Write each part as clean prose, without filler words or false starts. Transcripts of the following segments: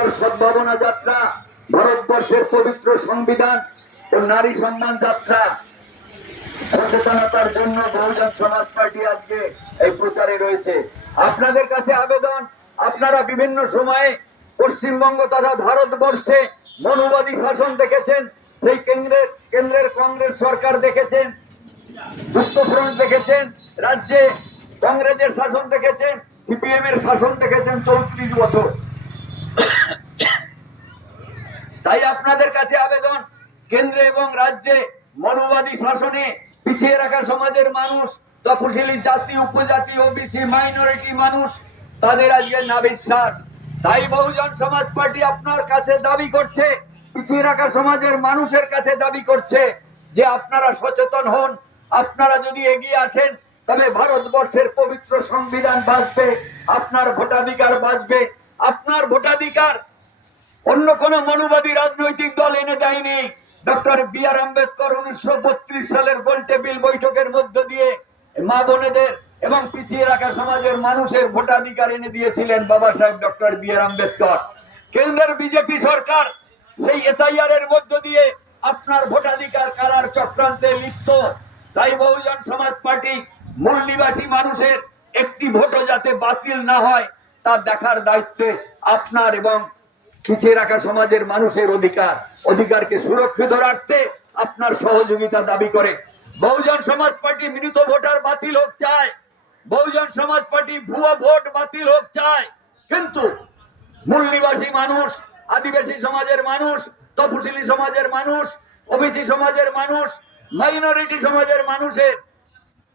উত্তর সদ্ভাবনা যাত্রা, ভারতবর্ষের পবিত্র সংবিধান ও নারী সম্মান যাত্রা সচেতনতার জন্য বহুজন সমাজ পার্টি আজকে এই প্রচারে রয়েছে। আপনাদের কাছে আবেদন, আপনারা বিভিন্ন সময়ে পশ্চিমবঙ্গ তথা ভারতবর্ষে মনুবাদী শাসন দেখেছেন, সেই কেন্দ্রের কংগ্রেস সরকার দেখেছেন, যুক্তফ্রন্ট দেখেছেন, রাজ্যে কংগ্রেসের শাসন দেখেছেন, সিপিএম এর শাসন দেখেছেন 34 বছর। তাই আপনাদের কাছে আবেদন, কেন্দ্রে এবং রাজ্যে মনুবাদী শাসনে পিছিয়ে রাখা সমাজের মানুষ, তফসিলি জাতি, উপজাতি, ওবিসি, মাইনরিটি মানুষ, তাদের আজকে না বিশ্বাস। তাই বহুজন সমাজ পার্টি আপনার কাছে দাবি করছে, পিছিয়ে রাখা সমাজের মানুষের কাছে দাবি করছে যে আপনারা সচেতন হন। আপনারা যদি এগিয়ে আসেন তবে ভারতবর্ষের পবিত্র সংবিধান বাঁচবে, আপনার ভোটাধিকার বাঁচবে। আপনার ভোটাধিকার অন্য কোন মনুবাদী রাজনৈতিক দল এনে দেয়নি। Doctor B.R.. আম্বেদকর 1932 সালের গোলটেবিল বৈঠকের মধ্য দিয়ে মা বোনেদের এবং পিছিয়ে রাখা সমাজের মানুষের ভোটাধিকার এনে দিয়েছিলেন বাবা সাহেব ডক্টর বি.আর. আম্বেদকর। কেন্দ্রের বিজেপি সরকার সেই এসআইআর এর মধ্য দিয়ে আপনার ভোটাধিকার কারার চক্রান্তে লিপ্ত। তাই বহুজন সমাজ পার্টি মূল নিবাসী মানুষের একটি ভোটও যাতে বাতিল না হয় তা দেখার দায়িত্বে আপনার এবং পিছিয়ে রাখা সমাজের মানুষের অধিকারকে সুরক্ষিত রাখতে আপনার সহযোগিতা দাবি করে। বহুজন সমাজ পার্টি মৃত ভোটার বাতিল হোক চায়, বহুজন সমাজ পার্টি ভুয়া ভোট বাতিল হোক চায়, কিন্তু মূল নিবাসী মানুষ, আদিবাসী সমাজের মানুষ, তফসিলি সমাজের মানুষ, ওবিসি সমাজের মানুষ, মাইনরিটি সমাজের মানুষের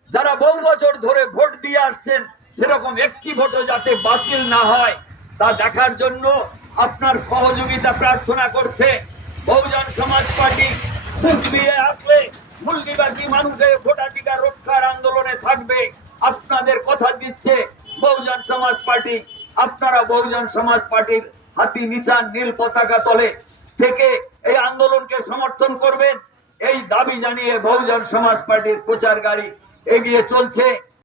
যারা বহু বছর ধরে ভোট দিয়ে আসছেন সেরকম একটি ভোটও যাতে বাতিল না হয় তা দেখার জন্য আপনার সহযোগিতা প্রার্থনা করছে। বহুজন সমাজ পার্টি বুক দিয়ে আসলে মূল নিবাসী মানুষের ভোটাধিকার রক্ষার আন্দোলনে থাকবে। আপনাদের কথা দিচ্ছে বহুজন সমাজ পার্টি, আপনারা বহুজন সমাজ পার্টির হাতি নিশান নীল পতাকা তলে থেকে এই আন্দোলনকে সমর্থন করবেন, এই দাবি জানিয়ে বহুজন সমাজ পার্টির প্রচার গাড়ি এগিয়ে চলছে।